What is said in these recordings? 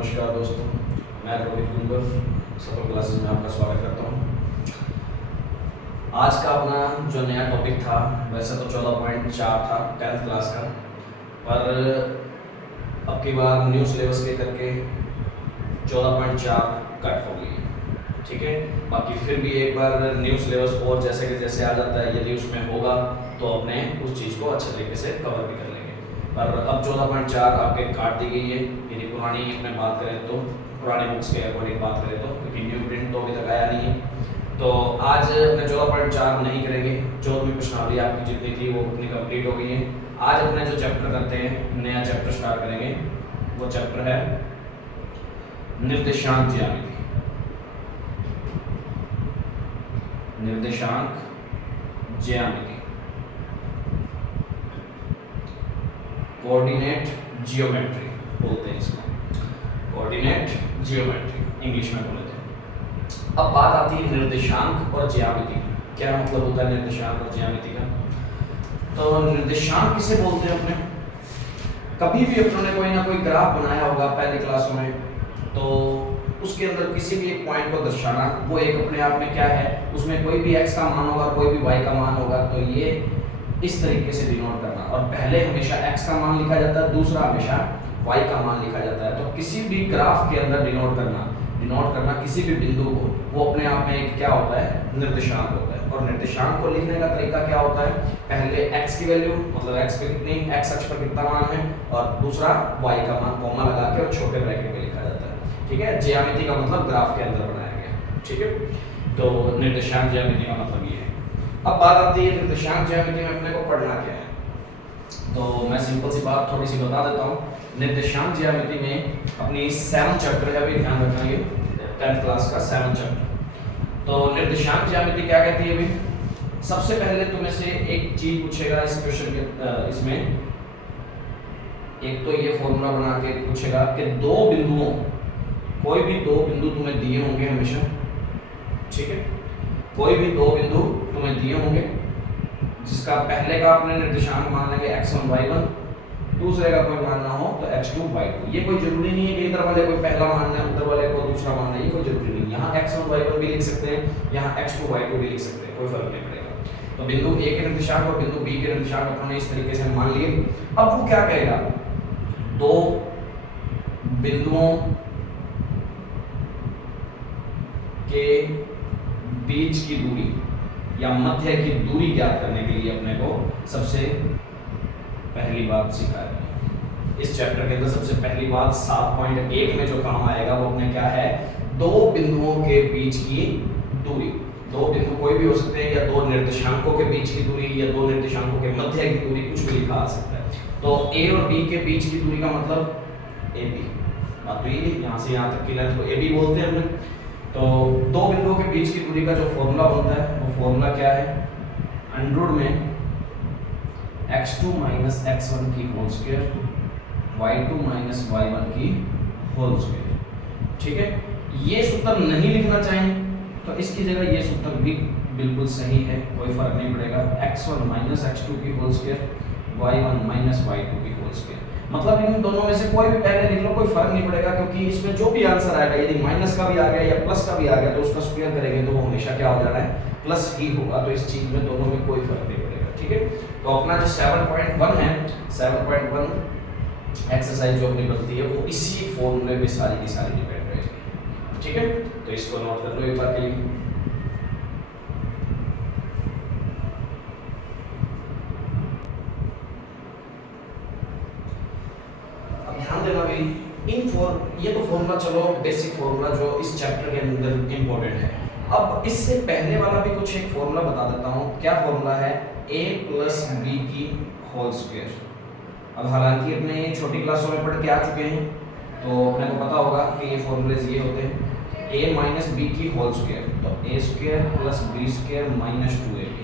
नमस्कार दोस्तों, मैं रोहित कुंवर सफल क्लासेस में आपका स्वागत करता हूँ। आज का अपना जो नया टॉपिक था वैसे तो 14.4 था 10th क्लास का, पर अब की बार न्यू सिलेबस के करके 14.4 कट हो गई है। ठीक है, बाकी फिर भी एक बार न्यू सिलेबस और जैसे कि जैसे आ जाता है, यदि उसमें होगा तो अपने उस चीज़ को अच्छे तरीके से कवर भी कर लेंगे। पर अब 14.4 आपके काट दी गई है। यदि पुरानी अपने बात करें तो पुराने बुक्स के अकॉर्डिंग बात करें तो, क्योंकि न्यू प्रिंट तो अभी तक आया नहीं है, तो आज अपने 14.4 नहीं करेंगे। 14वीं प्रश्नावली आपकी जितनी थी वो उतनी कंप्लीट हो गई है। आज अपने जो चैप्टर करते हैं, नया चैप्टर स्टार्ट करेंगे, वो चैप्टर है निर्देशांक ज्यामिति। निर्देशांक ज्यामिति, कोऑर्डिनेट जियोमेट्री बोलते हैं इसको, कोऑर्डिनेट जियोमेट्री इंग्लिश में बोलते हैं। अब बात आती है निर्देशांक और ज्यामिति। क्या मतलब होता है निर्देशांक और ज्यामिति का? तो निर्देशांक किसे बोलते हैं? अपने कभी भी अपनों ने कोई ना कोई ग्राफ बनाया होगा पहली क्लासों में, तो उसके अंदर किसी भी एक पॉइंट को दर्शाना, वो एक अपने आप में क्या है, उसमें कोई भी x का मान होगा, कोई भी y का मान होगा, तो ये इस तरीके से डिनोट करना। और पहले हमेशा x का मान लिखा जाता है, दूसरा हमेशा y का मान लिखा जाता है। तो किसी भी ग्राफ के अंदर डिनोट करना किसी भी बिंदु को, वो अपने आप में एक क्या होता है, निर्देशांक होता है। और निर्देशांक को लिखने का तरीका क्या होता है? पहले x की वैल्यू, मतलब x पे कितनी, x अक्ष पर कितना मान है, और दूसरा y का मान कॉमा लगा के और छोटे ब्रैकेट में लिखा जाता है। ठीक है, ज्यामिति का मतलब ग्राफ के अंदर बनाया गया। ठीक है, तो निर्देशांक ज्यामिति का मतलब ये है। अब बात आती है निर्देशांक ज्यामिति में अपने को पढ़ना क्या है, तो मैं सिंपल सी बात थोड़ी सी बता देता हूँ। निर्देशांक ज्यामिति में अपनी 7 चैप्टर है, अभी ध्यान रखना, ये 10th क्लास का 7 चैप्टर। तो निर्देशांक ज्यामिति क्या कहती है? अभी सबसे पहले तुम्हें से एक चीज पूछेगा इस क्वेश्चन के इसमें, एक तो ये फॉर्मूला बना के पूछेगा कि दो बिंदुओं, कोई भी दो बिंदु तुम्हें दिए होंगे हमेशा। ठीक है, कोई भी दो बिंदु तुम्हें दिए होंगे, जिसका पहले का अपने निर्देशांक मान लेंगे x1 y1, दूसरे का कोई मानना हो तो x2 y2। ये कोई जरूरी नहीं है कि इधर वाले को पहला मानना है, उधर वाले को दूसरा मानना है, ये कोई जरूरी नहीं। यहाँ x1 y1 भी लिख सकते हैं, यहाँ x2 y2 भी लिख सकते हैं, कोई फर्क नहीं पड़ेगा। तो बिंदु A के निर्देशांक और बिंदु B के निर्देशांक अपने इस तरीके से मान लिए। अब वो क्या कहेगा, दो बिंदुओं के बीच की दूरी या मध्य की दूरी ज्ञात करने के लिए अपने को सबसे पहली बात सिखाया है इस चैप्टर के अंदर। सबसे पहली बात 7.1 में जो काम आएगा वो अपने क्या है, दो बिंदुओं के बीच की दूरी। दो बिंदु कोई भी हो सकते हैं, या दो निर्देशांकों के बीच की दूरी, या दो निर्देशांकों के मध्य की दूरी, कुछ भी लिखा आ सकता है। तो A और B के बीच की दूरी का मतलब AB, बात तो ये यहाँ से यहाँ तक की लेंथ को AB बोलते हैं हमने। तो दो बिंदुओं के बीच की दूरी का जो फॉर्मूला बनता है, वो फॉर्मूला क्या है, अंडर में x2 माइनस x1 की whole square, y2 minus y1 की होल स्क्वायर। ठीक है, ये सूत्र नहीं लिखना चाहिए तो इसकी जगह ये सूत्र भी बिल्कुल सही है, कोई फर्क नहीं पड़ेगा। x1 माइनस x2 की whole square, y1 minus y2 की होल स्क्वायर। मतलब इन दोनों में से कोई भी पहले लिख लो, कोई फर्क नहीं पड़ेगा, क्योंकि इसमें जो भी आंसर आएगा, यदि माइनस का भी आ गया या प्लस का भी आ गया, तो उसका स्क्वायर करेंगे तो वो हमेशा क्या हो जाना है, प्लस ही होगा। तो इस चीज में दोनों में कोई फर्क नहीं पड़ेगा। ठीक है, तो अपना जो 7.1 है, 7.1 एक्सरसाइज जो अपनी बनती है, वो इसी फॉर्मूले में सारी की सारी डिपेंड रहेगी। ठीक है, तो इसको नोट कर लो एक बार के लिए। ध्यान देना भाई, ये तो फॉर्मूला चलो बेसिक फॉर्मूला जो इस चैप्टर के अंदर इंपॉर्टेंट है। अब इससे पहले वाला भी कुछ एक फॉर्मूला बता देता हूँ। क्या फॉर्मूला है? a प्लस बी की होल स्क्वायर। अब हालांकि अपने छोटी क्लासों में पढ़ के आ चुके हैं, तो अपने को पता होगा कि ये फॉर्मूले ये होते हैं, a माइनस बी की होल स्क्वायर, तो a square plus B square minus 2ab।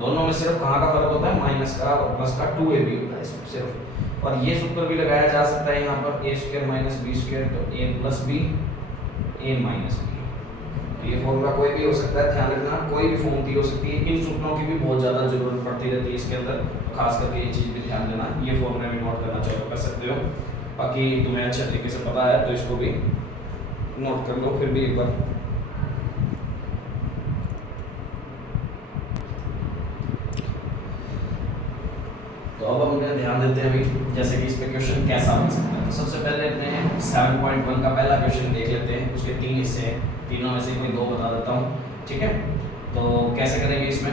दोनों में सिर्फ कहाँ का फर्क होता है, माइनस का और प्लस का 2ab होता है इसमें सिर्फ। और ये सूत्र भी लगाया जा सकता है यहाँ पर, a square minus B square, तो a plus B, a minus B. तो ये फॉर्मूला कोई भी हो सकता है, ध्यान रखना, कोई भी फॉर्म दी हो सकती है। इन सूत्रों की भी बहुत ज़्यादा जरूरत पड़ती रहती है इसके अंदर, तो खास करके ये चीज़ भी ध्यान देना। ये फॉर्मूला भी नोट करना चाहो तो कर सकते हो। बाकी तुम्हें अच्छे तरीके से पता है तो इसको भी नोट कर लो फिर भी एक बार। तो अब हम ध्यान देते हैं अभी जैसे कि इसमें क्वेश्चन कैसा बन सकता है। तो सबसे पहले अपने 7.1 का पहला क्वेश्चन देख लेते हैं। उसके 3 हिस्से हैं, तीनों में से कोई 2 बता देता हूँ, ठीक है। तो कैसे करेंगे इसमें,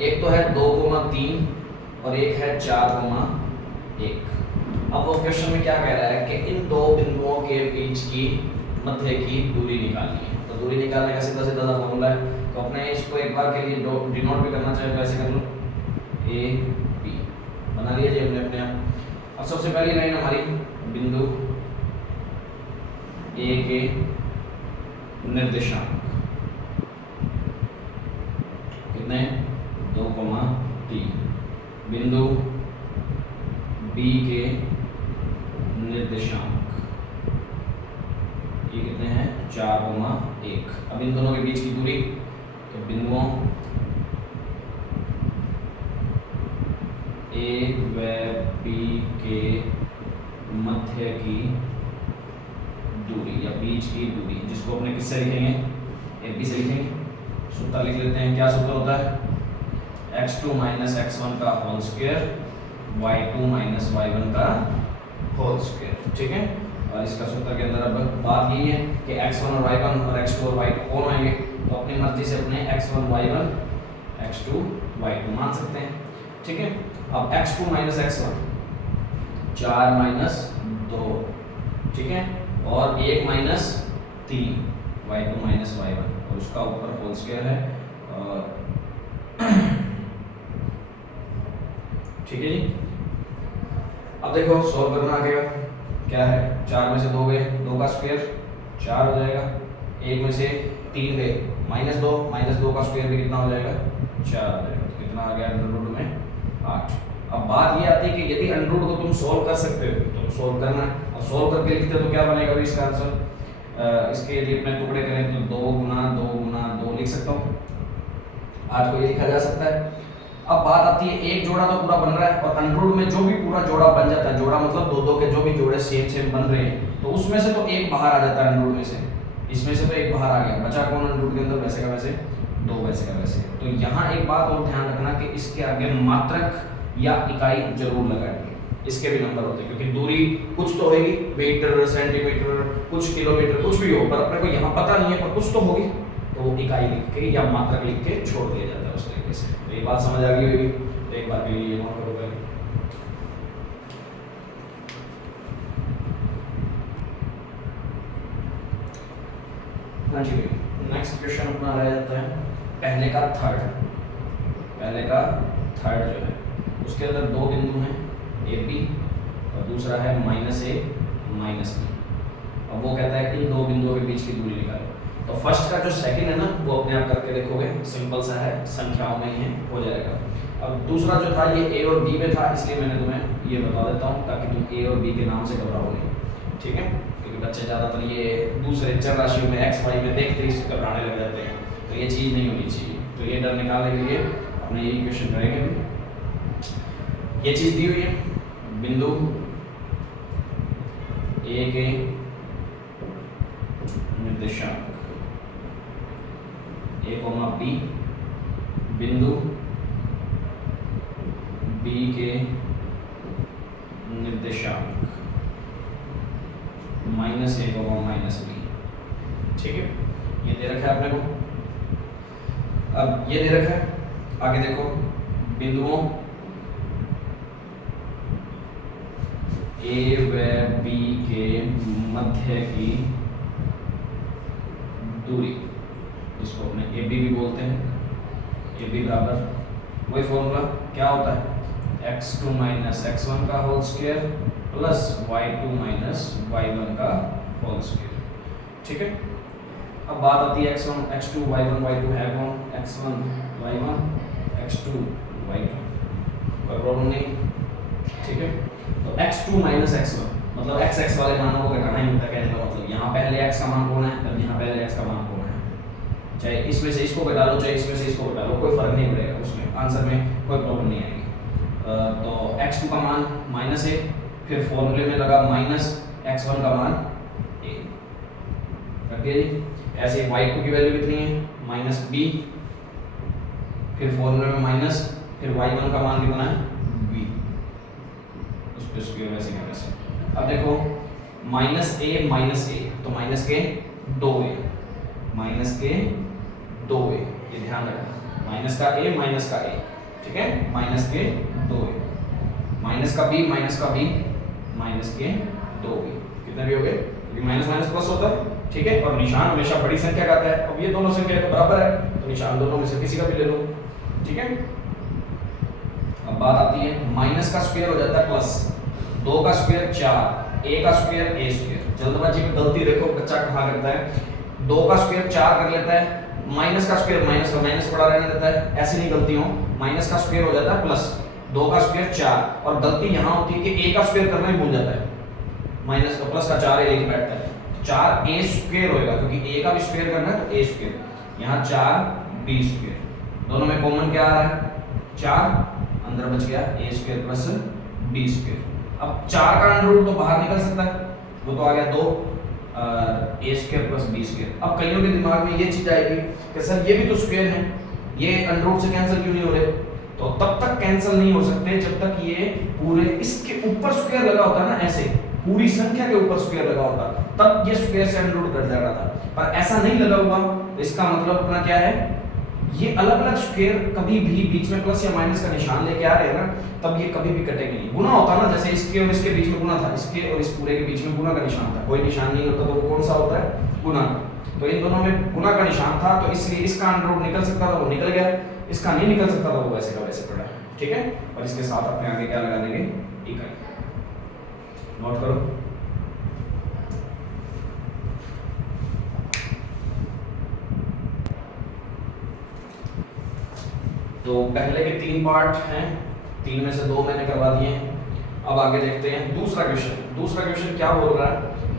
एक तो है 2,3 और एक है 4,1। अब वो क्वेश्चन में क्या कह रहा है कि इन दो बिंदुओं के बीच की मध्य की दूरी निकालनी है। तो दूरी निकालने का सीधा सीधा सा फॉर्मूला है। तो अपने इसको एक बार के लिए डिनोट भी करना चाहिए, तो ऐसे कर लो ए बी, बना लिया जी हमने अपने आप। अब सबसे पहली लाइन हमारी बिंदु ए के निर्देशांक कितने 2,3, बिंदु बी के निर्देशांक ये कितने हैं 4,1। अब इन दोनों के बीच की दूरी, तो बिंदुओं ए व बी के मध्य की दूरी या बीच की दूरी, जिसको अपने किससे लिखेंगे, ए बी से लिखेंगे। सूत्र लिख लेते हैं। क्या सूत्र होता है, x2 माइनस x1 का whole square y2 minus y1 का होल स्क्वायर, ठीक है। और इसका सूत्र के अंदर अब बात यही है कि x1 और y1 और x2 और y2 कौन आएंगे, तो अपनी मर्जी से अपने x1 y1 x2 y2 मान सकते हैं, ठीक है। अब x2 माइनस x1 4 माइनस 2, ठीक है, और 1 माइनस 3 y2 माइनस y1 और उसका ऊपर होल स्क्वायर है, ठीक है जी। अब देखो सॉल्व करना आगे क्या है, 4 में से 2 गए, 2 का स्क्वायर 4 हो जाएगा, 1 में से 3 गए -2 का स्क्वायर भी कितना हो जाएगा 4 हो जाएगा। तो कितना आ गया अंडर रूट में 8। अब बात ये आती है कि यदि अंडर रूट को तुम सॉल्व कर सकते हो तो सॉल्व करना है, और सॉल्व करके लिखते तो क्या बनेगा इसका आंसर। इसके लिए अपने टुकड़े करें तो 2 गुना 2 गुना 2 लिख सकता हूँ, 8 को ये लिखा जा सकता है। अब बात आती है एक जोड़ा तो पूरा बन रहा है, और अंडर रूट में जो भी पूरा जोड़ा बन जाता है, जोड़ा मतलब 2 के जो भी जोड़े सेम बन रहे हैं, तो उसमें से तो एक बाहर आ जाता है अंडर रूट में से, इसमें से तो एक बाहर आ गया, बचा कौन अंडर रूट के अंदर, वैसे का वैसे 2 वैसे का वैसे। तो यहाँ एक बात और ध्यान रखना कि इसके आगे मात्रक या इकाई जरूर लगाएंगे, इसके भी नंबर होते हैं, क्योंकि दूरी कुछ तो होगी, मीटर सेंटीमीटर कुछ किलोमीटर कुछ भी हो, पर अपने को यहाँ पता नहीं है, पर कुछ तो होगी, तो इकाई लिख के या मात्रक लिख के छोड़ दिया जाता है उस तरीके से। तो ये बात समझ आ गई होगी, तो एक बार के लिए नोट करो पहले। हाँ जी, नेक्स्ट क्वेश्चन अपना रह जाता है पहले का थर्ड जो है, उसके अंदर 2 बिंदु हैं ए बी और दूसरा है -a -b। अब वो कहता है कि इन 2 बिंदुओं के बीच की दूरी निकालो। तो फर्स्ट का जो सेकंड है ना, वो अपने आप करके देखोगे, सिंपल सा है, संख्याओं में ही है, हो जाएगा। अब दूसरा जो था ये ए और बी में था, इसलिए मैंने तुम्हें ये बता देता हूँ ताकि तुम ए और बी के नाम से घबराओ नहीं, ठीक है, क्योंकि बच्चे ज़्यादातर ये दूसरे चर राशियों में x y में देखते ही घबराने लग जाते हैं, तो ये चीज़ नहीं होनी चाहिए। तो ये डर निकालने के लिए अपने यही क्वेश्चन करेंगे। ये चीज़ दी हुई है, बिंदु ए के निर्देशांक ए कोमा बी, बिंदु बी के निर्देशांक -a कोमा -b, ठीक है। ये दे रखा है अपने को। अब ये दे रखा है, आगे देखो बिंदुओं ए व बी के मध्य की दूरी, जिसको अपने ए बी भी बोलते हैं, ए बी बराबर वही फॉर्मूला क्या होता है x2 माइनस x1 का whole square plus y2 minus y1 का होल स्क्वायर, ठीक है। अब बात आती है x1 x2 y1 y2 है कौन, x1 y1 x2 y2, कोई प्रॉब्लम नहीं, ठीक है। तो x2 माइनस x1 मतलब x वाले मानों को घटाना ही होता है, कहने का मतलब यहाँ पहले x का मान कौन है, तब यहाँ पहले x का मान कौन है, चाहे इसमें से इसको घटा लो चाहे इसमें से इसको घटा लो, कोई फर्क नहीं पड़ेगा, उसमें आंसर में कोई प्रॉब्लम नहीं आएगी। तो x2 का मान -a फिर फॉर्मूले में लगा माइनस x1 का मान a कर दिया जी। ऐसे y2 की वैल्यू कितनी है माइनस b, फिर फॉर्मूले में माइनस, फिर y1 का मान कितना है b, उस पे स्क्वायर वैसे का वैसे। अब देखो माइनस a तो माइनस के 2a, माइनस के 2a, ये ध्यान रखना, माइनस का a, ठीक है, माइनस के 2a, माइनस का b, माइनस के 2b, कितने भी हो गए, क्योंकि माइनस माइनस प्लस होता है, ठीक है, और निशान हमेशा बड़ी संख्या का आता है। अब ये दोनों संख्या तो बराबर है, तो निशान दोनों में से किसी का भी ले लो, ठीक है। अब बात आती है माइनस का स्क्वायर हो जाता है प्लस, 2 का स्क्वायर 4, a का स्क्वायर a स्क्वायर। जल्दबाजी में गलती देखो बच्चा कहाँ करता है, 2 का स्क्वायर 4 कर लेता है, माइनस का स्क्वायर माइनस का माइनस पड़ा रहने देता है, ऐसी नहीं गलती हो, माइनस का स्क्वायर हो जाता है प्लस, 2 का स्क्वायर 4, और गलती यहाँ होती है कि a का स्क्वायर करना ही भूल जाता है, माइनस का प्लस का 4 a लेके बैठता है, 4 a स्क्वायर होएगा, क्योंकि a का भी स्क्वायर करना है तो a स्क्वायर, यहाँ 4 b स्क्वायर, दोनों में कॉमन क्या आ रहा है 4, अंदर बच गया a square plus b square. अब 4 का अंडर रूट तो बाहर निकल सकता है, वो तो आ गया 2 a square plus b square. अब कईयों के दिमाग में ये चीज आएगी कि सर ये भी तो स्क्वायर है, ये अंडर रूट से कैंसिल क्यों नहीं हो रहे, तो तब तक कैंसिल नहीं हो सकते जब तक ये पूरे इसके ऊपर स्क्वायर लगा होता ना, ऐसे पूरी संख्या के ऊपर स्क्वायर लगा होता, तब ये स्क्वायर से अंडर रूट कट जा रहा था, पर ऐसा नहीं लगा हुआ, इसका मतलब अपना क्या है, ये अलग अलग स्क्वायर कभी भी बीच में प्लस या माइनस का निशान लेके आ रहे हैं ना, तब ये कभी भी कटेंगे नहीं। गुना होता ना, जैसे इसके और इसके बीच में गुना था, इसके और इस पूरे के बीच में गुना का निशान था, कोई निशान नहीं होता तो वो कौन सा होता है गुना का, तो इन दोनों में गुना का निशान था, तो इसलिए इसका अंडर रूट निकल सकता था वो निकल गया, इसका नहीं निकल सकता था वो वैसे का वैसे पड़ा, ठीक है। और इसके साथ अपने आगे क्या लगा देंगे इकाई, नोट करो। तो पहले के 3 पार्ट हैं, 3 में से 2 मैंने करवा दिए हैं। अब आगे देखते हैं दूसरा क्वेश्चन। दूसरा क्वेश्चन क्या बोल रहा है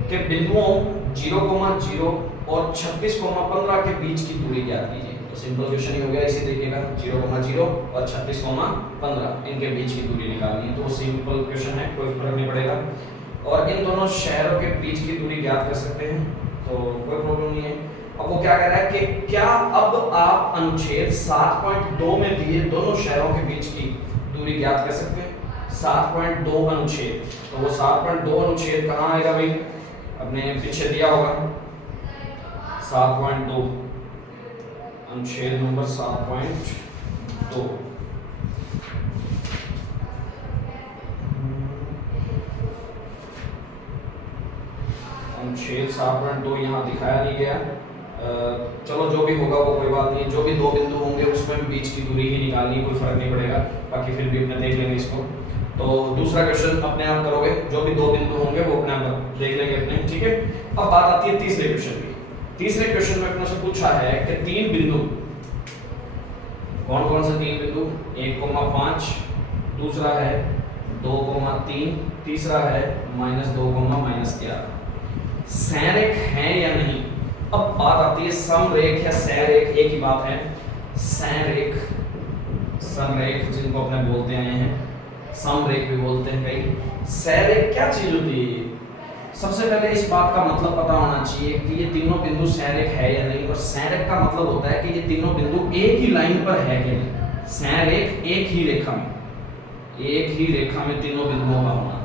कि बिंदुओं 0,0 और 36,15 के बीच की दूरी ज्ञात कीजिए। तो सिंपल क्वेश्चन ही हो गया इसी तरीके का, 0,0 और 36,15 इनके बीच की दूरी निकालनी है, तो सिंपल क्वेश्चन है, कोई फर्क नहीं पड़ेगा। और इन दोनों शहरों के बीच की दूरी ज्ञात कर सकते हैं, तो कोई प्रॉब्लम नहीं है। अब वो क्या कह रहा है कि क्या अब आप अनुच्छेद 7.2 में दिए दोनों शहरों के बीच की दूरी ज्ञात कर सकते हैं। 7.2 अनुच्छेद, तो वो 7.2 अनुच्छेद कहाँ आएगा भाई, अपने पीछे दिया होगा 7.2 अनुच्छेद नंबर 7.2, अनुच्छेद 7.2 यहाँ दिखाया नहीं गया, चलो जो भी होगा वो कोई बात नहीं, जो भी 2 बिंदु होंगे उसमें भी बीच की दूरी ही निकालनी, कोई फर्क नहीं पड़ेगा, बाकी फिर भी अपने देख लेंगे इसको। तो दूसरा क्वेश्चन अपने आप करोगे, जो भी 2 बिंदु होंगे वो अपने आप देख लेंगे अपने, ठीक है। अब बात आती है तीसरे क्वेश्चन की। तीसरे क्वेश्चन में अपने से पूछा है कि 3 बिंदु, कौन कौन से 3 बिंदु, 1,5, दूसरा है 2,3, तीसरा है -2,-11 संरेख है या नहीं। अब बात आती है समरेख या संरेख, एक ही बात है, संरेख, समरेख जिनको अपने बोलते आए हैं, समरेख भी बोलते हैं कई। संरेख क्या चीज होती है, सबसे पहले इस बात का मतलब पता होना चाहिए कि ये तीनों बिंदु संरेख है या नहीं, और संरेख का मतलब होता है कि ये तीनों बिंदु एक ही लाइन पर है कि नहीं। संरेख एक ही रेखा में, एक ही रेखा में तीनों बिंदुओं का होना।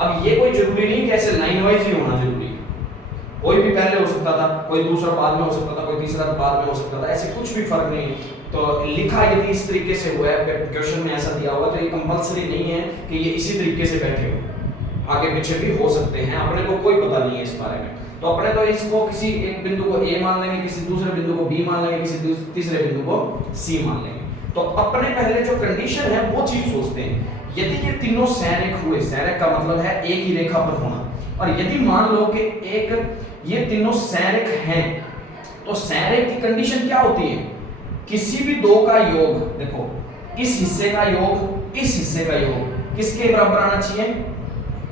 अब ये कोई जरूरी नहीं कि ऐसे लाइन वाइज ही होना जरूरी, कोई भी पहले हो सकता था, कोई दूसरा बाद में हो सकता था, कोई तीसरा बाद में हो सकता था, ऐसे कुछ भी फर्क नहीं। तो लिखा यदि इस तरीके से हुआ है, क्वेश्चन में ऐसा दिया हुआ, तो ये कंपलसरी नहीं है कि ये इसी तरीके से बैठे हो, आगे पीछे भी हो सकते हैं, अपने को कोई पता नहीं है इस बारे में। तो अपने तो इसको किसी एक बिंदु को A मान लेंगे, किसी दूसरे बिंदु को B मान लेंगे, किसी तीसरे बिंदु को C मान लेंगे। तो अपने पहले जो कंडीशन है वो चीज सोचते हैं, यदि ये तीनों संरेख हुए, संरेख का मतलब है एक ही रेखा पर होना, और यदि मान लो कि एक ये तीनों संरेख हैं, तो संरेख की कंडीशन क्या होती है, किसी भी 2 का योग, देखो इस हिस्से का योग इस हिस्से का योग किसके बराबर आना चाहिए,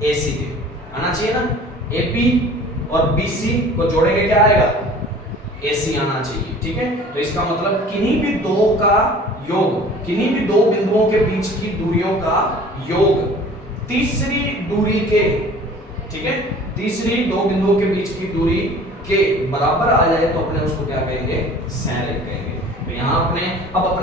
AC के आना चाहिए ना, AP और BC को जोड़ेंगे क्या आएगा, AC आना चाहिए, ठीक है। तो इसका मतलब किन्हीं भी 2 का योग, किन्हीं भी 2 बिंदुओं के बीच की दूरियों का योग तीसरी दूरी के, ठीक है, तीसरी दो बिंदुओं के बीच की दूरी के बराबर आ जाए तो अपने उसको क्या कहेंगे, संरेख कहेंगे। तो यहाँ अपने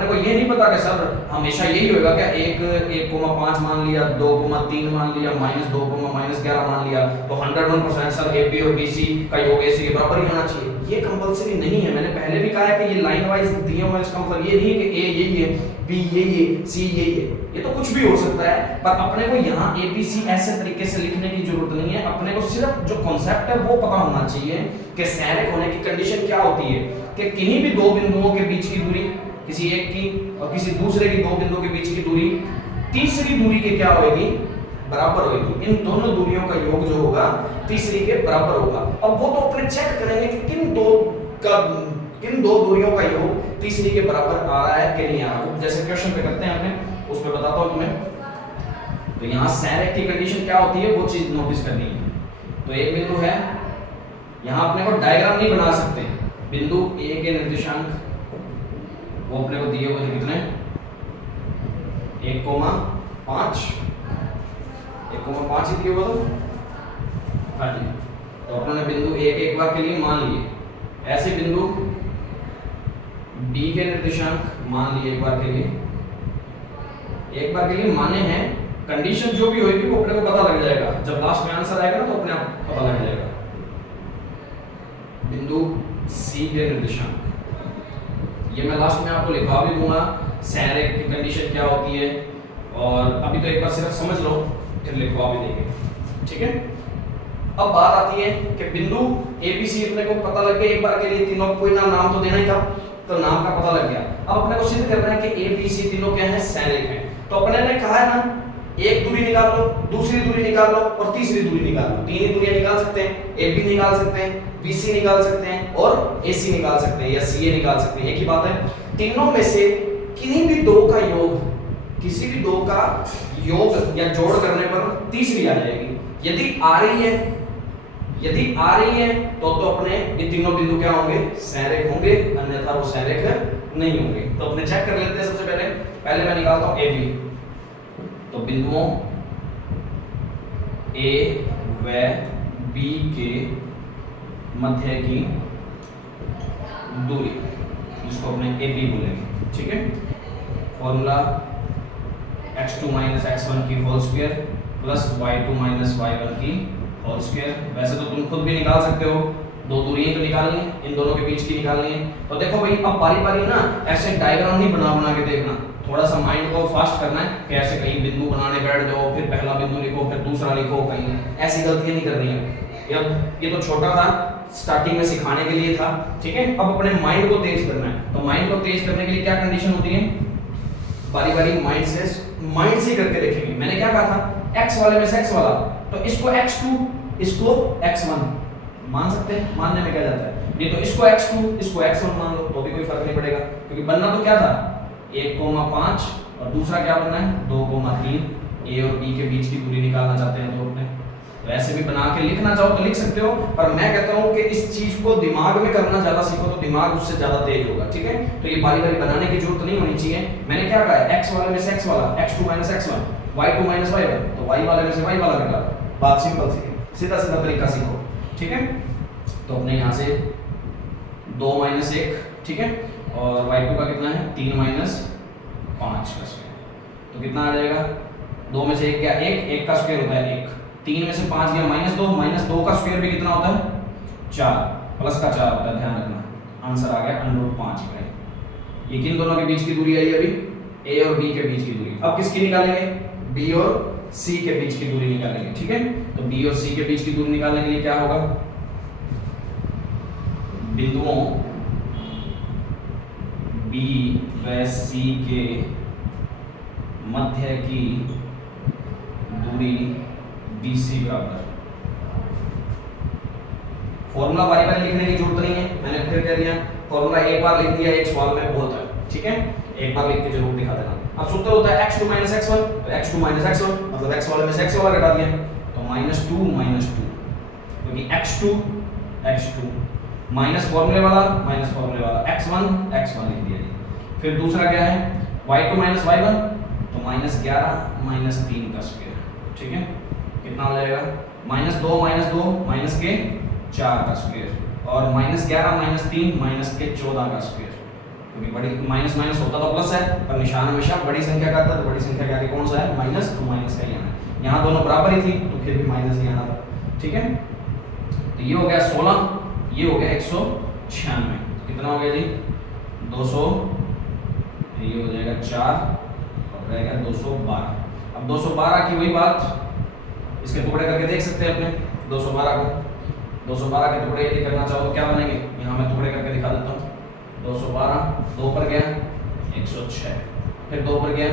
को ये नहीं पता कि सर हमेशा यही होगा क्या, 1.5 मान लिया, 2.3 मान लिया, -2, -11 मान लिया तो 101% सर AB और BC का योग AC के बराबर ही होना चाहिए। ये कंपलसरी नहीं है। मैंने पहले भी कहा है कि ये लाइन वाइज दिए हुए इसका मतलब ये नहीं है कि A यही है, B यही है, C यही है, ये तो कुछ भी हो सकता है। पर अपने को यहाँ ABC ऐसे तरीके से लिखने की जरूरत नहीं है। अपने को सिर्फ जो कॉन्सेप्ट है वो पता होना चाहिए कि संरेख होने की कंडीशन क्या होती है, कि किन्हीं भी दो बिंदुओं के बीच की दूरी, किसी एक की और किसी दूसरे की दो बिंदुओं के बीच की दूरी तीसरी दूरी के क्या होगी, बराबर होगी। इन दोनों दूरियों का योग जो होगा तीसरी के बराबर होगा। अब वो तो अपने चेक करेंगे कि किन दो दूरियों का योग तीसरी के बराबर आ रहा है कि नहीं आ रहा। जैसे क्वेश्चन पे करते हैं अपने, उसमें बताता हूं तुम्हें। तो यहाँ संरेख की कंडीशन क्या होती है वो चीज नोटिस करनी है। तो एक बिंदु है, यहाँ अपने को डायग्राम नहीं बना सकते। बिंदु ए के निर्देशांक वो अपने को दिए हुए थे कितने, 1,5 ही दिए हुआ था। हाँ जी, तो अपने बिंदु ए के एक बार के लिए मान लिए, ऐसे बिंदु बी के निर्देशांक मान लिए एक बार के लिए माने हैं। कंडीशन जो भी होगी वो अपने को पता लग जाएगा, जब लास्ट में आंसर आएगा ना तो अपने आप पता लग जाएगा। बिंदु सी के निर्देशांक, ये मैं लास्ट में आपको लिखवा भी दूंगा संरेख की कंडीशन क्या होती है, और अभी तो एक बार सिर्फ समझ लो फिर लिखवा भी देंगे, ठीक है। अब बात आती है कि बिंदु ABC अपने को पता लग गया एक बार के लिए, तीनों कोई नाम तो देना ही था, तो नाम का पता लग गया। अब अपने को सिद्ध करना है कि ABC तीनों क्या है, संरेख है। तो अपने ने कहा है ना, एक दूरी निकाल लो, दूसरी दूरी निकाल लो और तीसरी दूरी निकाल लो। तीन ही दूरियां निकाल सकते हैं, AB निकाल सकते हैं, BC निकाल सकते हैं और AC निकाल सकते हैं या CA निकाल सकते हैं, एक ही बात है। तीनों में से किसी भी दो का योग, किसी भी दो का योग या जोड़ करने पर तीसरी आ जाएगी। यदि आ रही है तो अपने ये तीनों बिंदु क्या होंगे, संरेख होंगे, अन्यथा वो संरेख नहीं होंगे। तो अपने चेक कर लेते हैं। सबसे पहले मैं निकालता हूं AB। तो बिंदुओं A व B के मध्य की दूरी, जिसको अपने AB बोलेंगे, ठीक है। फॉर्मूला x2 - x1 की whole square plus y2 - y1 की होल स्क्वायर। वैसे तो तुम खुद भी निकाल सकते हो, दो दूरियां तो निकालनी है, इन दोनों के बीच की निकालनी है। तो देखो भाई, अब बारी ना ऐसे डायग्राम नहीं बना के देखना, थोड़ा सा माइंड को फास्ट करना है कि ऐसे कहीं बिंदु बनाने बैठ जाओ, फिर पहला बिंदु लिखो, फिर दूसरा लिखो, कहीं ऐसी गलतियां नहीं करनी है। ये तो छोटा था, स्टार्टिंग में सिखाने के लिए था, ठीक है। अब अपने माइंड को तेज करना है। तो माइंड को तेज करने के लिए क्या कंडीशन होती है, बारी माइंड से करके देखेंगे। मैंने क्या कहा था, x वाले में से x वाला, तो इसको x2 इसको x1 मान सकते हैं, मानने में क्या जाता है। नहीं तो इसको x2 इसको x1 मान लो तो भी कोई फर्क नहीं पड़ेगा, क्योंकि बनना तो क्या था, 1,5 और दूसरा क्या बनना है, 2,3। A और B के बीच की दूरी निकालना चाहते हैं तो अपने, तो ऐसे भी बना के लिखना चाहो तो लिख सकते हो। पर मैं कहता हूं कि इस चीज को दिमाग में करना ज्यादा सीखो तो दिमाग उससे ज्यादा तेज होगा, ठीक है। तो ये बारी बनाने की जरूरत नहीं होनी चाहिए। मैंने क्या कहा है, x वाले में से x वाला, x2 - x1, y2 - y1, तो y वाले में से y वाला निकालो। बात सिंपल सी, सीधा तरीका सीखो, ठीक है। तो अपने यहाँ से 2 - 1, ठीक है, और y2 का कितना है, 3 - 5 का स्क्वायर, तो कितना आ जाएगा, 2 में से 1 गया 1 का स्क्वायर होता है 1, 3 में से 5 गया -2 का स्क्वायर भी कितना होता है, 4, प्लस का 4 होता है, ध्यान रखना। आंसर आ गया √5 का। ये किन दोनों के बीच की दूरी आई अभी, A और B के बीच की दूरी। अब किसकी निकालेंगे, B और C के बीच की दूरी निकालेंगे, ठीक है। तो B और C के बीच की दूरी निकालने के लिए क्या होगा, बिंदुओं B व C के मध्य की दूरी BC बराबर। फॉर्मूला बारी लिखने की जरूरत नहीं है, मैंने फिर कह दिया फॉर्मूला एक बार लिख दिया, एक सवाल में बहुत है, ठीक है। एक बार लिख के जरूर दिखा देना। अब सूत्र होता है x2 - x1, तो x2 - x1 मतलब x वाले में से x वाला घटा दिया, तो -2 क्योंकि x2 माइनस फॉर्मूले वाला x1 लिख दिया। फिर दूसरा क्या है, y2 - y1, तो -11 - 3 का स्क्वायर, ठीक है, कितना हो जाएगा माइनस दो माइनस के 4 का स्क्वायर और माइनस 11 माइनस 3 माइनस के 14 का स्क्वायर, क्योंकि बड़ी माइनस माइनस होता तो प्लस है पर निशान हमेशा बड़ी संख्या का आता है, तो बड़ी संख्या के आगे कौन सा है माइनस, तो माइनस का ही आना है। यहाँ दोनों बराबर ही थी तो फिर भी माइनस ही आना था, ठीक है। तो ये हो गया 16, ये हो गया 196, कितना हो गया जी 200, ये हो जाएगा 4 और रहेगा 212। अब 212 की वही बात, इसके टुकड़े करके देख सकते हैं अपने 212 को, 212 के टुकड़े यदि करना चाहो तो क्या बनेंगे, यहाँ मैं टुकड़े करके दिखा देता हूँ। 212 2 पर गया 106, फिर 2 पर गया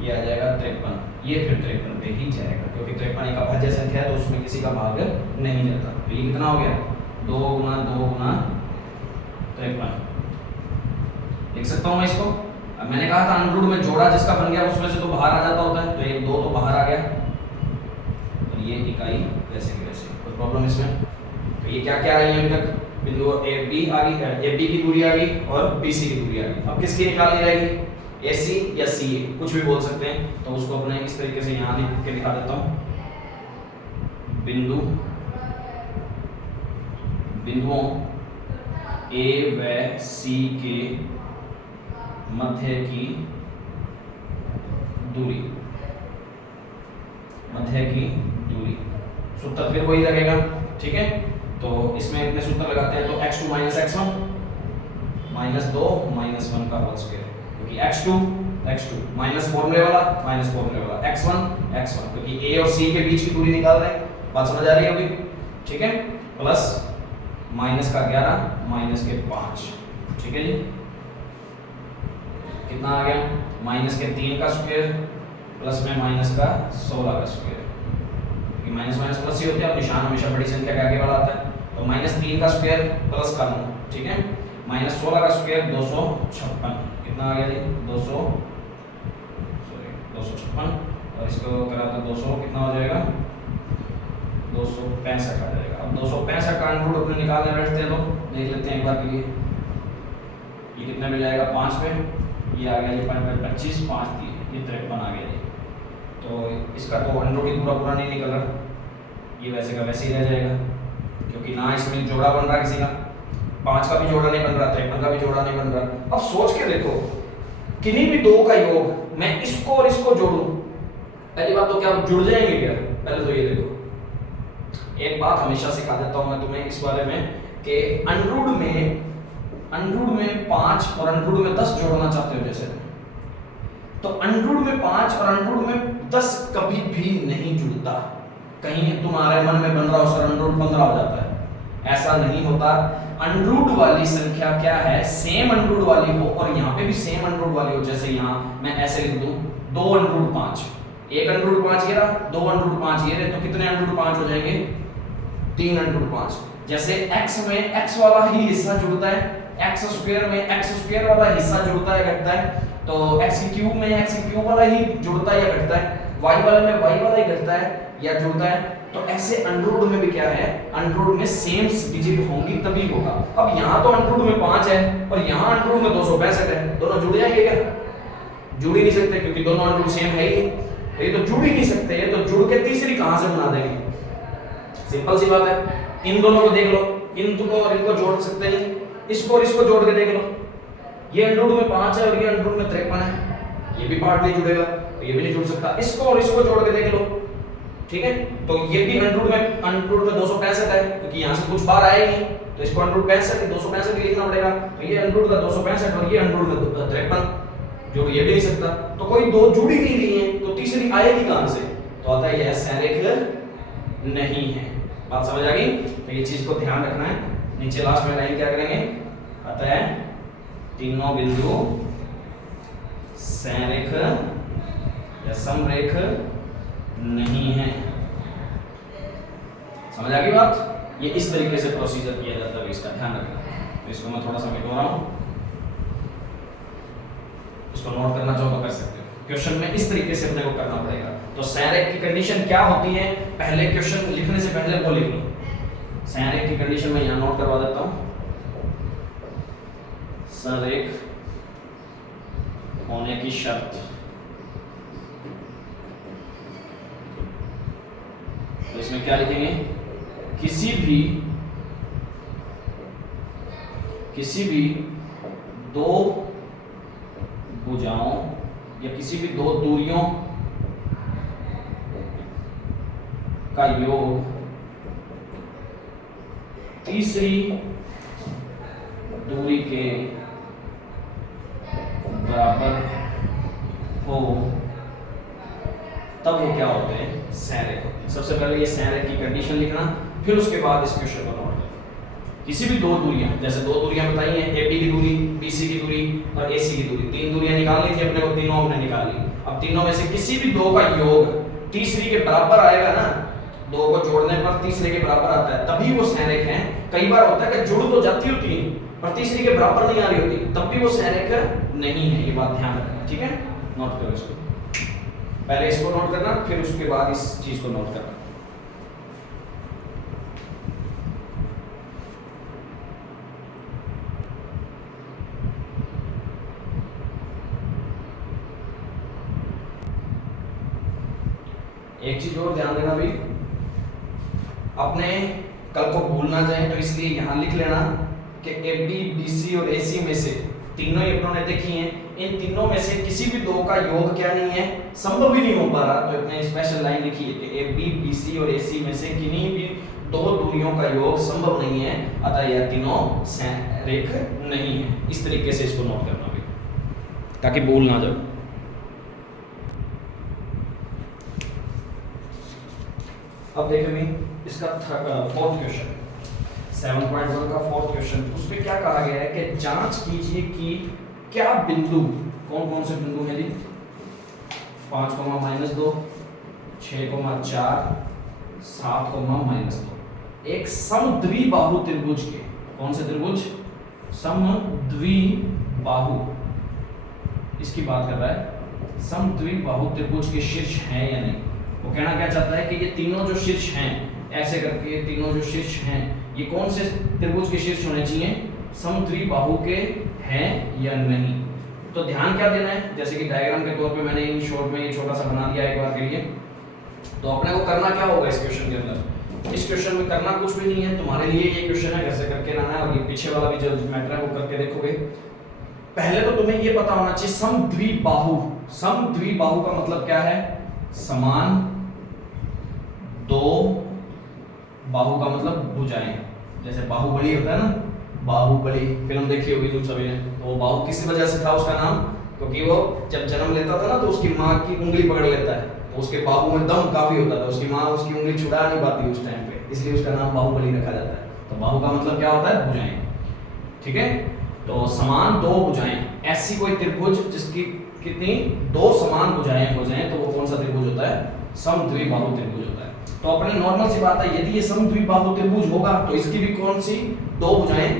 ये आ जाएगा 53, ये फिर 53 पे ही जाएगा क्योंकि 53 एक अभाज्य संख्या है तो उसमें किसी का भाग नहीं जाता। तो ये कितना हो गया 2 गुना 53, लिख सकता हूँ मैं इसको। अब मैंने कहा था अंडर रूट में जोड़ा जिसका बन गया उसमें से तो बाहर आ जाता होता है, तो ये 2 तो बाहर आ गया और ये इकाई वैसे की वैसे, कोई प्रॉब्लम इसमें। तो ये क्या क्या आई है अभी तक, बिंदु ए बी आ गई, ए बी की दूरी आ गई और बी सी की दूरी आ गई। अब किसकी निकालनी रहेगी, ए सी या सी ए, कुछ भी बोल सकते हैं। तो उसको अपने इस तरीके से यहाँ लिख के दिखा देता हूँ, बिंदुओं ए व सी के मध्य की दूरी, सूत्र फिर वही लगेगा, ठीक है। तो इसमें इतने सूत्र लगाते हैं तो x2 minus x1 minus 2 minus 1 का होल स्क्वायर, क्योंकि x2 माइनस फॉर्मूले वाला x1 क्योंकि a और c के बीच की दूरी निकाल रहे हैं, बात समझ आ रही होगी, ठीक है। प्लस माइनस का 11 माइनस के 5, ठीक है जी, कितना आ गया माइनस के 3 का स्क्वायर प्लस में माइनस का 16 का स्क्वायर, क्योंकि माइनस माइनस प्लस ही होते हैं, अब निशान हमेशा बड़ी संख्या के आगे वाला आता है। तो माइनस 3 का स्क्वायर प्लस का 9, ठीक है, माइनस 16 का स्क्वायर 256, कितना आ गया जी 256 और इसको करा तो 200 कितना हो जाएगा 265 आ जाएगा। अब 265 का अंडर रूट अपने निकालने बैठते हैं तो देख लेते हैं एक बार के लिए, ये कितना मिल जाएगा 5 पे, ये आ गया जी 25 5 दिए, ये 53 आ गया जी। तो इसका तो अंडर रूट पूरा नहीं निकल रहा, ये वैसे का वैसे ही रह जाएगा क्योंकि ना इसमें जोड़ा बन रहा किसी का, 5 का भी जोड़ा नहीं बन रहा, 53 का भी जोड़ा नहीं बन रहा। अब सोच के देखो किन्हीं भी दो का योग मैं इसको और इसको जोड़ूं, पहली बात तो क्या जुड़ जाएंगे क्या, पहले तो ये देखो, एक बात हमेशा सिखा देता हूं मैं तुम्हें इस बारे में कि अंडर रूट में 5 और अंडर रूट में 10 जोड़ना चाहते हो जैसे, तो अंडर रूट में 5 और अंडर रूट में 10 कभी भी नहीं जुड़ता, कहीं तुम्हारे मन में बन रहा हो सर अंडर रूट 15 हो जाता है, ऐसा नहीं होता। अंडर रूट वाली संख्या क्या है, सेम अंडर रूट वाली हो और यहाँ पे भी सेम अंडर रूट वाली हो, जैसे यहाँ मैं ऐसे लिख दूं 2 अंडर रूट 5, एक अंडर रूट 5 ये रहा, 2 अंडर रूट 5 ये रहे, तो कितने अंडर रूट 5 हो जाएंगे 3 अंडर रूट 5। जैसे x में x वाला ही हिस्सा जुड़ता है, x स्क्वायर में x स्क्वायर वाला हिस्सा जुड़ता है घटता है, तो x क्यूब में x क्यूब वाला ही जुड़ता है या घटता है, y वाले में y वाला ही घटता है या जुड़ता है। तो ऐसे अंडर रूट में भी क्या है, अंडर रूट में सेम डिजिट होंगी तभी होगा। अब यहाँ तो अंडर रूट में 5 है और यहाँ अंडर रूट में 265 है, दोनों जुड़ जाएंगे क्या, जुड़ ही नहीं सकते क्योंकि दोनों अंडर रूट सेम है ही, तो ये तो जुड़ ही नहीं सकते, ये तो जुड़ के तीसरी कहां से बना देंगे, सिंपल सी बात है। इन दोनों को देख लो, इनको और इनको जोड़ सकते नहीं, इसको और इसको जोड़ के देख लो, ये अंडर रूट में 5 है और ये अंडर रूट में 53 है, ये भी पार्ट नहीं जुड़ेगा तो ये भी नहीं जुड़ सकता, इसको और इसको जोड़ के देख लो, ठीक है। तो ये भी अंडर रूट में 265 है क्योंकि यहाँ से कुछ बाहर आया ही नहीं, तो इसको अंडर रूट 265 ही लिखना पड़ेगा, तो ये अंडर रूट का 265 और ये अंडर रूट में 53, जोड़ ये भी नहीं सकता, तो कोई दो जुड़ ही नहीं रही है तो तीसरी आएगी कहां से, तो आता है यह संरेख नहीं है। बात समझ आ गई, तो ये चीज को ध्यान रखना है। नीचे लास्ट में लाइन क्या करेंगे, आता है तीनों बिंदु संरेख या समरेख नहीं है, समझ आ गई बात। ये इस तरीके से प्रोसीजर किया जाता है, इसका ध्यान रखना। तो इसको मैं थोड़ा सा मिटा रहा हूं, इसको नोट करना चाहो तो कर सकते हो, क्वेश्चन में इस तरीके से अपने को करना पड़ेगा। तो संरेख की कंडीशन क्या होती है, पहले क्वेश्चन लिखने से पहले वो लिख लो। संरेख की कंडीशन मैं यहां नोट करवा देता हूं, संरेख होने की शर्त, इसमें क्या लिखेंगे, किसी भी दो भुजाओं या किसी भी दो दूरियों का योग तीसरी दूरी के बराबर हो तब वो क्या होते हैं, संरेख होते हैं। सबसे पहले ये संरेख की कंडीशन लिखना, फिर उसके बाद इस क्वेश्चन को नोट करना। किसी भी दो दूरियां, जैसे दो दूरियां बताई हैं, AB की दूरी, BC की दूरी और AC की दूरी, तीन दूरियां निकालनी थी अपने को, तीनों हमने निकाल ली। अब तीनों में से किसी भी दो का योग तीसरी के बराबर आएगा ना, दो को जोड़ने पर तीसरे के बराबर आता है, तभी वो संरेख हैं। कई बार होता है कि जुड़ तो जाती होती है पर तीसरी के बराबर नहीं आ रही होती, तब भी वो संरेख नहीं है। ये बात ध्यान रखना, ठीक है, नोट करो इसको। पहले इसको नोट करना, फिर उसके बाद इस चीज को नोट करना। एक चीज और ध्यान देना भी, अपने कल को भूल ना जाए, तो इसलिए यहां लिख लेना कि AB, BC और AC में से तीनों ही अपनों ने देखी हैं, इन तीनों में से किसी भी दो का योग क्या नहीं है, संभव ही नहीं हो पा रहा। तो अपने स्पेशल लाइन लिखी है कि AB, BC और AC में से किन्हीं भी दो दूरियों का योग संभव नहीं है, अतः यह तीनों संरेख नहीं है। इस तरीके से इसको नोट करना भी, ताकि भूल ना जाए। अब देखिए इसका फोर्थ क्वेश्चन, 7.1 का फोर्थ क्वेश्चन, उसमें क्या कहा गया है कि जांच कीजिए कि क्या बिंदु, कौन कौन से बिंदु हैं जी, 5,-2, 6,4, 7,-2, एक समद्विबाहु त्रिभुज के, कौन से त्रिभुज, समद्विबाहु, इसकी बात कर रहा है, समद्विबाहु त्रिभुज के शीर्ष हैं या नहीं। वो कहना क्या चाहता है कि ये तीनों जो शीर्ष हैं, ऐसे करके तीनों जो शीर्ष हैं, ये कौन से त्रिभुज के शीर्ष होने चाहिए, समद्विबाहु के हैं या नहीं। तो ध्यान क्या देना है, जैसे कि डायग्राम के तौर पे मैंने इन शॉर्ट में ये छोटा सा बना दिया एक बार के लिए। तो अपने को करना क्या होगा इस क्वेश्चन के अंदर, इस क्वेश्चन में करना कुछ भी नहीं है, तुम्हारे लिए ये क्वेश्चन है, कैसे करके लाना है, और ये पीछे वाला भी जो मैटर है वो करके देखोगे। पहले तो तुम्हें ये पता होना चाहिए समद्विबाहु, समद्विबाहु का मतलब क्या है, समान दो बाहु का मतलब भुजाएं। जैसे बाहुबली होता है ना, बाहुबली फिल्म देखी होगी तुम सभी ने, तो वो बाहु किस वजह से था उसका नाम, क्योंकि वो जब जन्म लेता था ना तो उसकी माँ की उंगली पकड़ लेता है, तो उसके बाहु में दम काफी होता था, उसकी माँ उसकी उंगली छुड़ा नहीं पाती उस टाइम पे, इसलिए उसका नाम बाहुबली रखा जाता है। तो बाहु का मतलब क्या होता है, भुजाएं, ठीक है। तो समान दो भुजाएं, ऐसी कोई त्रिभुज जिसकी कितनी, दो समान भुजाएं हो जाएं, तो वो कौन सा त्रिभुज होता है, समद्विबाहु त्रिभुज होता है। तो अपने नॉर्मल सी बात है, यदि ये समद्विबाहु त्रिभुज होगा तो इसकी भी कौन सी, दो भुजाएं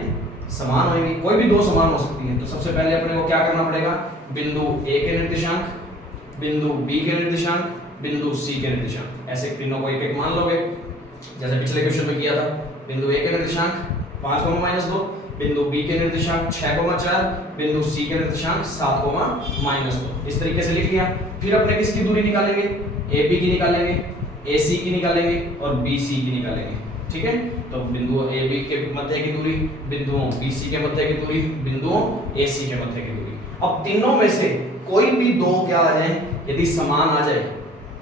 समान होंगी, कोई भी दो समान हो सकती हैं। तो सबसे पहले अपने को क्या करना पड़ेगा, बिंदु A के निर्देशांक, बिंदु B के निर्देशांक, बिंदु C के निर्देशांक, ऐसे तीनों को एक एक मान लोगे, जैसे पिछले क्वेश्चन में किया था। बिंदु A के निर्देशांक 5,-2, बिंदु B के निर्देशांक 6,4, बिंदु C के निर्देशांक 7,-2, इस तरीके से लिख लिया। फिर अपने किसकी दूरी निकालेंगे, AB की निकालेंगे, AC की निकालेंगे और BC की निकालेंगे, ठीक है। तो बिंदुओं AB के मध्य की दूरी, बिंदुओं BC के मध्य की दूरी, बिंदुओं AC के मध्य की दूरी। अब तीनों में से कोई भी दो क्या आ जाए, यदि समान आ जाए,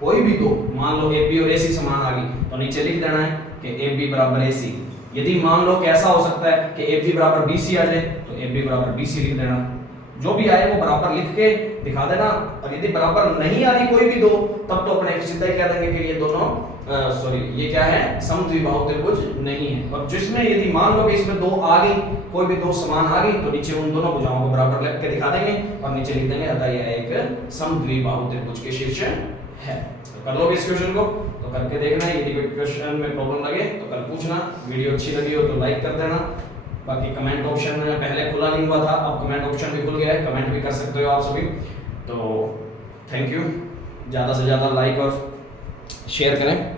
कोई भी दो, मान लो AB और AC समान आ गई, तो नीचे लिख देना है कि AB बराबर AC। यदि मान लो कैसा हो सकता है कि AB बराबर BC आ जाए, तो AB बराबर BC लिख देना, जो भी आए वो बराबर लिख के दिखा देना। और यदि बराबर नहीं आ रही कोई भी दो, तब तो अपने सीधा ही कह देंगे कि ये दोनों ये क्या है, समद्विबाहु त्रिभुज नहीं है। और जिसमें यदि मान लो कि इसमें दो आ गई, कोई भी दो समान आ गई, तो नीचे उन दोनों भुजाओं को बराबर लिख के दिखा देंगे और नीचे लिख देंगे अतः यह एक समद्विबाहु त्रिभुज के शीर्ष है। तो कर लोगे इस क्वेश्चन को, तो करके देखना है। यदि कोई क्वेश्चन में प्रॉब्लम लगे तो कल पूछना। वीडियो अच्छी लगी हो तो लाइक कर देना। बाकी कमेंट ऑप्शन पहले खुला नहीं हुआ था, अब कमेंट ऑप्शन भी खुल गया है, कमेंट भी कर सकते हो आप सभी। तो थैंक यू, ज़्यादा से ज़्यादा लाइक और शेयर करें।